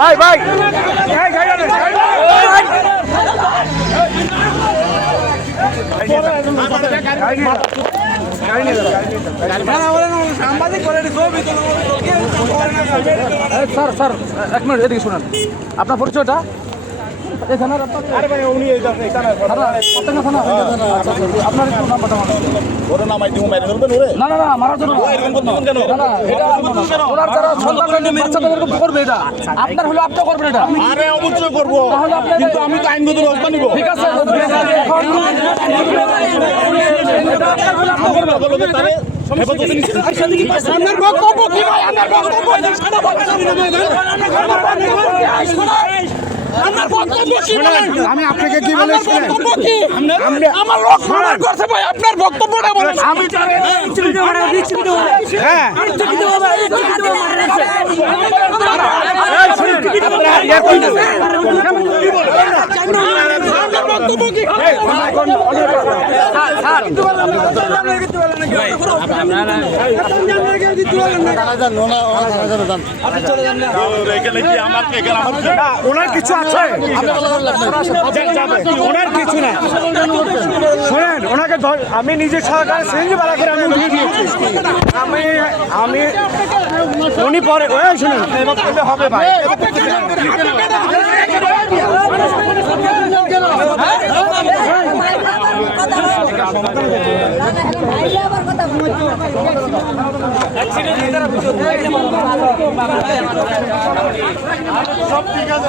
ভাই ভাই sir sir এক মিনিট এদিকে শুনেন আপনার পরিচয়টা আপনার না না না মারার জন্য করবে এটা আপনার হলে আপনি করবেন এটা অবশ্যই করবো কিন্তু আমি তো আইনগত ব্যবস্থা নিব ঠিক আছে আপনার বক্তব্য কি ভাই আপনার বক্তব্য আমি আপনাকে কি বলে আমার লোক মারার করছে ভাই আপনার বক্তব্যটা বলেন আমি হ্যাঁ ওনার কিছু আছে ওনার কিছু না শোনেন ওনাকে আমি নিজে সরকার সিএনজি ভাড়া করে আমি দিয়ে দিয়েছি আমি উনি পরে শুনেন হবে ভাই সব ঠিক আছে